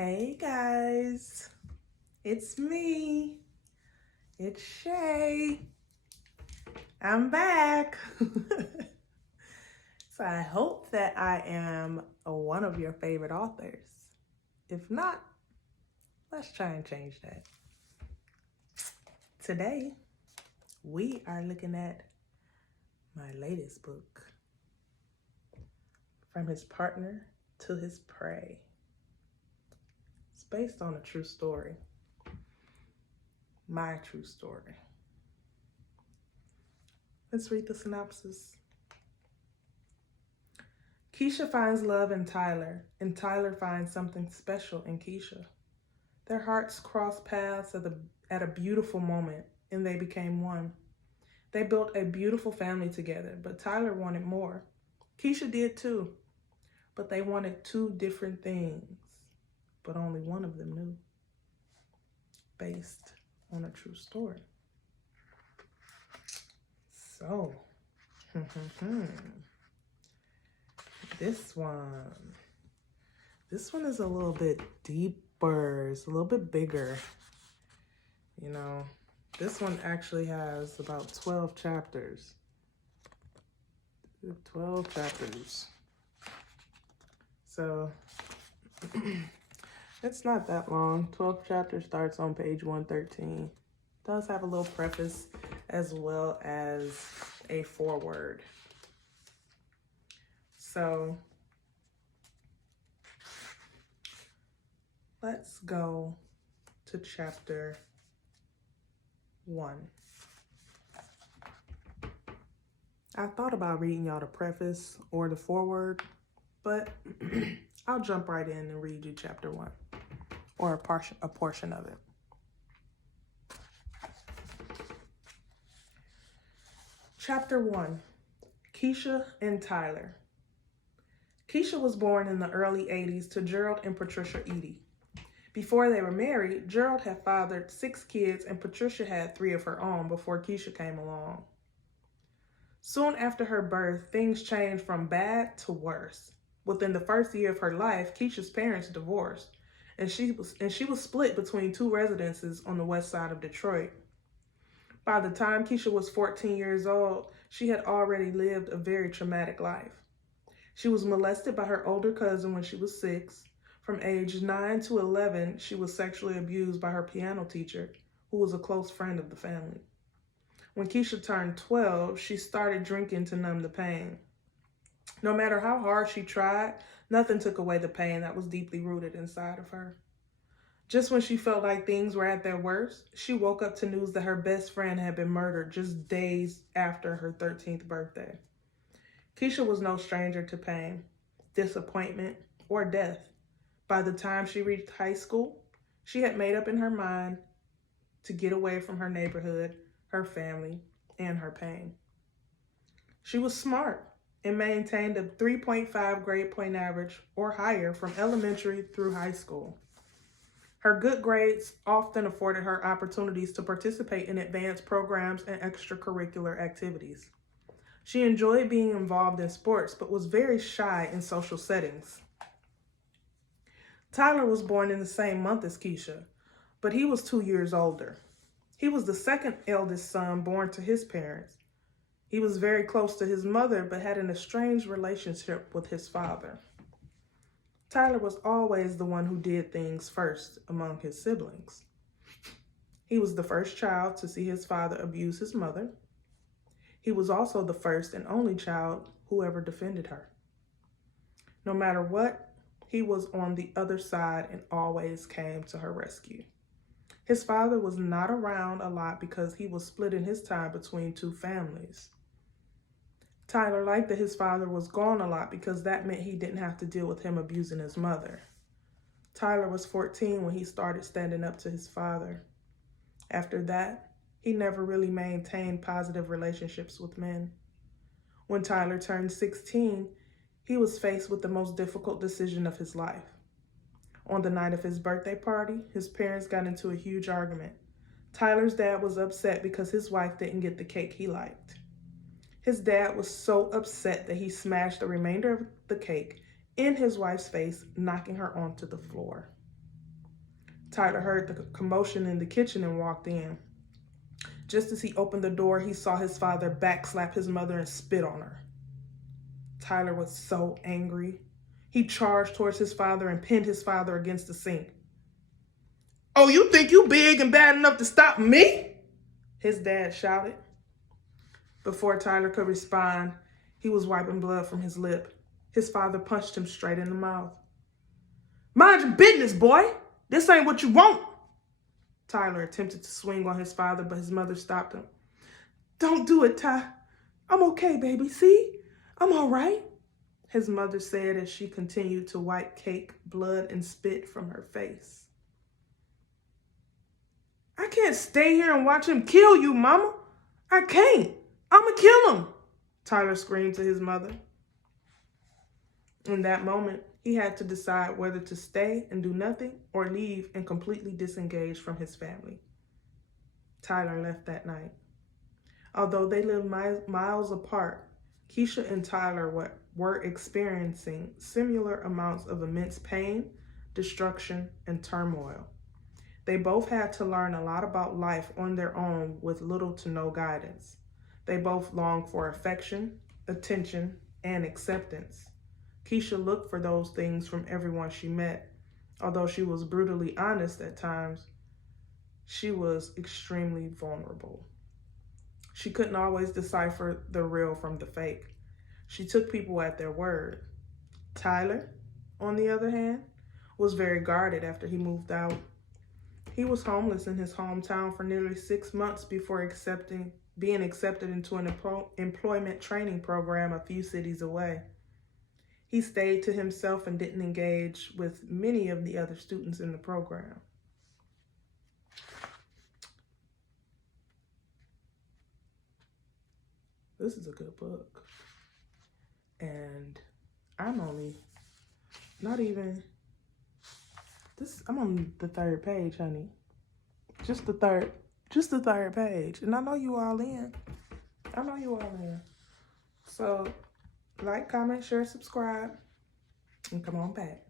Hey guys, it's me. It's Shay. I'm back. So I hope that I am one of your favorite authors. If not, let's try and change that. Today, we are looking at my latest book, From His Partner to His Prey. It's based on a true story. My true story. Let's read the synopsis. Keisha finds love in Tyler, and Tyler finds something special in Keisha. Their hearts crossed paths at a beautiful moment, and they became one. They built a beautiful family together, but Tyler wanted more. Keisha did too, but they wanted two different things, but only one of them knew. Based on a true story. So, This one is a little bit deeper. It's a little bit bigger. This one actually has about 12 chapters. 12 chapters. So, it's not that long. 12 chapters starts on page 113. It does have a little preface as well as a foreword. So, let's go to chapter 1. I thought about reading y'all the preface or the foreword, but I'll jump right in and read you chapter 1, or a portion of it. Chapter 1, Keisha and Tyler. Keisha was born in the early 80s to Gerald and Patricia Edie. Before they were married, Gerald had fathered 6 kids and Patricia had 3 of her own before Keisha came along. Soon after her birth, things changed from bad to worse. Within the first year of her life, Keisha's parents divorced, and she was split between 2 residences on the west side of Detroit. By the time Keisha was 14 years old, she had already lived a very traumatic life. She was molested by her older cousin when she was 6. From age 9 to 11, she was sexually abused by her piano teacher, who was a close friend of the family. When Keisha turned 12, she started drinking to numb the pain. No matter how hard she tried, nothing took away the pain that was deeply rooted inside of her. Just when she felt like things were at their worst, she woke up to news that her best friend had been murdered just days after her 13th birthday. Keisha was no stranger to pain, disappointment, or death. By the time she reached high school, she had made up in her mind to get away from her neighborhood, her family, and her pain. She was smart and maintained a 3.5 grade point average or higher from elementary through high school. Her good grades often afforded her opportunities to participate in advanced programs and extracurricular activities. She enjoyed being involved in sports, but was very shy in social settings. Tyler was born in the same month as Keisha, but he was 2 years older. He was the second eldest son born to his parents. He was very close to his mother, but had an estranged relationship with his father. Tyler was always the one who did things first among his siblings. He was the first child to see his father abuse his mother. He was also the first and only child who ever defended her. No matter what, he was on the other side and always came to her rescue. His father was not around a lot because he was splitting his time between 2 families. Tyler liked that his father was gone a lot because that meant he didn't have to deal with him abusing his mother. Tyler was 14 when he started standing up to his father. After that, he never really maintained positive relationships with men. When Tyler turned 16, he was faced with the most difficult decision of his life. On the night of his birthday party, his parents got into a huge argument. Tyler's dad was upset because his wife didn't get the cake he liked. His dad was so upset that he smashed the remainder of the cake in his wife's face, knocking her onto the floor. Tyler heard the commotion in the kitchen and walked in. Just as he opened the door, he saw his father backslap his mother and spit on her. Tyler was so angry. He charged towards his father and pinned his father against the sink. "Oh, you think you big and bad enough to stop me?" his dad shouted. Before Tyler could respond, he was wiping blood from his lip. His father punched him straight in the mouth. "Mind your business, boy. This ain't what you want." Tyler attempted to swing on his father, but his mother stopped him. "Don't do it, Ty. I'm okay, baby. See? I'm all right," his mother said as she continued to wipe cake, blood, and spit from her face. "I can't stay here and watch him kill you, Mama. I can't. I'ma kill him," Tyler screamed to his mother. In that moment, he had to decide whether to stay and do nothing or leave and completely disengage from his family. Tyler left that night. Although they lived miles apart, Keisha and Tyler were experiencing similar amounts of immense pain, destruction, and turmoil. They both had to learn a lot about life on their own with little to no guidance. They both longed for affection, attention, and acceptance. Keisha looked for those things from everyone she met. Although she was brutally honest at times, she was extremely vulnerable. She couldn't always decipher the real from the fake. She took people at their word. Tyler, on the other hand, was very guarded after he moved out. He was homeless in his hometown for nearly 6 months before being accepted into an employment training program a few cities away. He stayed to himself and didn't engage with many of the other students in the program. This is a good book. And I'm on the third page, honey. Just the third page. And I know you all in. So, like, comment, share, subscribe, and come on back.